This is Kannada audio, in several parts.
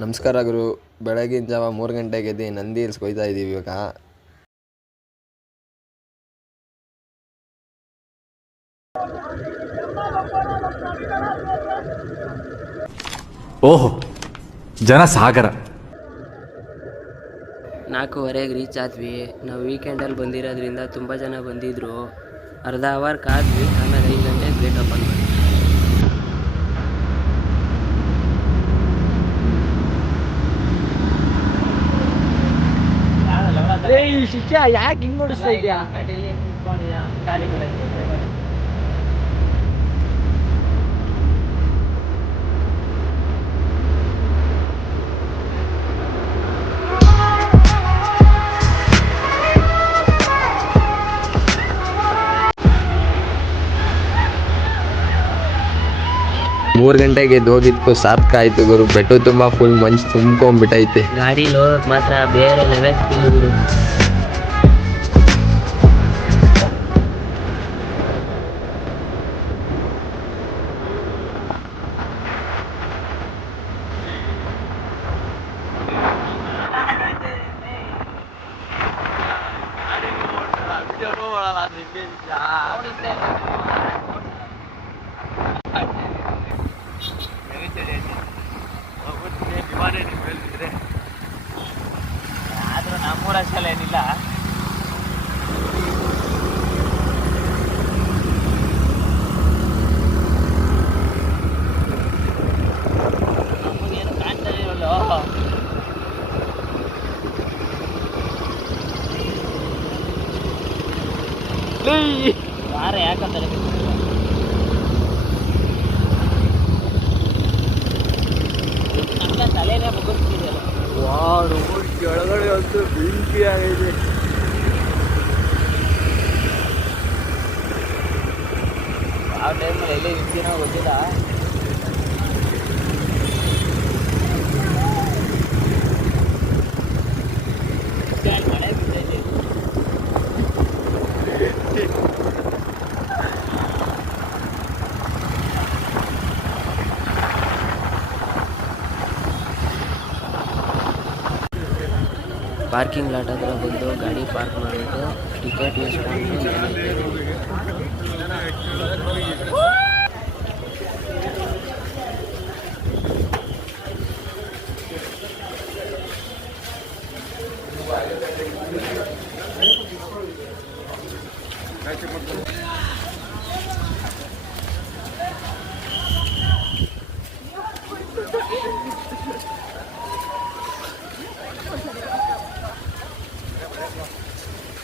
ನಮಸ್ಕಾರ ಗುರು. ಬೆಳಗಿನ ಜಾವ ಮೂರು ಗಂಟೆಗೆ ಎದ್ದು ನಂದಿ ಹಿಲ್ಸ್ ಕೊಯ್ತಾ ಇದ್ದೀವಿ ಇವಾಗ. ಓಹೋ ಜನ ಸಾಗರ ನಾಲ್ಕೂವರೆಗೆ ರೀಚ್ ಆದ್ವಿ. ನಾವು ವೀಕೆಂಡಲ್ಲಿ ಬಂದಿರೋದ್ರಿಂದ ತುಂಬ ಜನ ಬಂದಿದ್ರು. ಅರ್ಧ ಅವರ್ ಕಾದ್ವಿ ಆಮೇಲೆ ಐದು ಗಂಟೆಗೆ ಗೇಟ್ ಓಪನ್ ಮಾಡಿ ಯಾಕೆ ಹಿಂಗ್ ನೋಡಿಸ್ತಾ ಇದ್ಯಾ? ಮೂರು ಗಂಟೆಗೆ ಹೋಗಿದ್ದು ಸಾರ್ಥಕ ಆಯಿತು ಗುರು. ಬೆಟ್ಟು ತುಂಬಾ ಫುಲ್ ಮಂಚ್ ತುಂಬ್ಕೊಂಡ್ಬಿಟ್ಟೈತೆ. ಗಾಡಿ ಹೋಗಕ್ಕೆ ಮಾತ್ರ ಬೇರೆ ಲೆವೆಲ್ ಫೀಲ್ ಆದ್ರೂ ನಮ್ಮೂರ ಶಾಲೆ ಏನಿಲ್ಲ ಯಾರ ಯಾಕಂತಾರೆ ತಲೆನೇ ಮುಗಿಸ್ತಿದೆಯಲ್ಲ ಕೆಳಗಡೆ ಅಂತೂ ಬೆಂಕಿ ಆಗಿದೆ. ಆ ಟೈಮಲ್ಲಿ ಎಲ್ಲಿ ನಿಂತಿನೋ ಗೊತ್ತಿಲ್ಲ. ಪಾರ್ಕಿಂಗ್ ಲಾಟ್ ಹತ್ರ ಬಂದು ಗಾಡಿ ಪಾರ್ಕ್ ಮಾಡಿಬಿಟ್ಟು ಟಿಕೆಟ್ ಇಸ್ಕೊಂಡು ನಾವು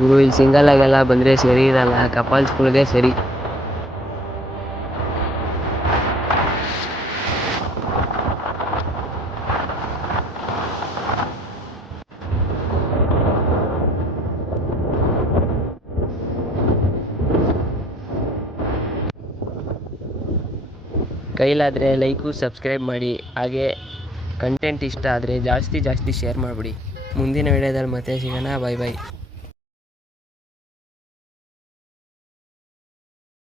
ಗುರು, ಇಲ್ಲಿ ಸಿಂಗಲ್ ಆಗೆಲ್ಲ, ಬಂದರೆ ಸರಿ ಇರಲ್ಲ ಕಪಲ್ಸ್ಗಳಿಗೆ ಸರಿ. ಕೈಲಾದರೆ ಲೈಕು, ಸಬ್ಸ್ಕ್ರೈಬ್ ಮಾಡಿ, ಹಾಗೆ ಕಂಟೆಂಟ್ ಇಷ್ಟ ಆದರೆ ಜಾಸ್ತಿ ಜಾಸ್ತಿ ಶೇರ್ ಮಾಡಿಬಿಡಿ. ಮುಂದಿನ ವಿಡಿಯೋದಲ್ಲಿ ಮತ್ತೆ ಸಿಗೋಣ ಬಾಯ್ ಬಾಯ್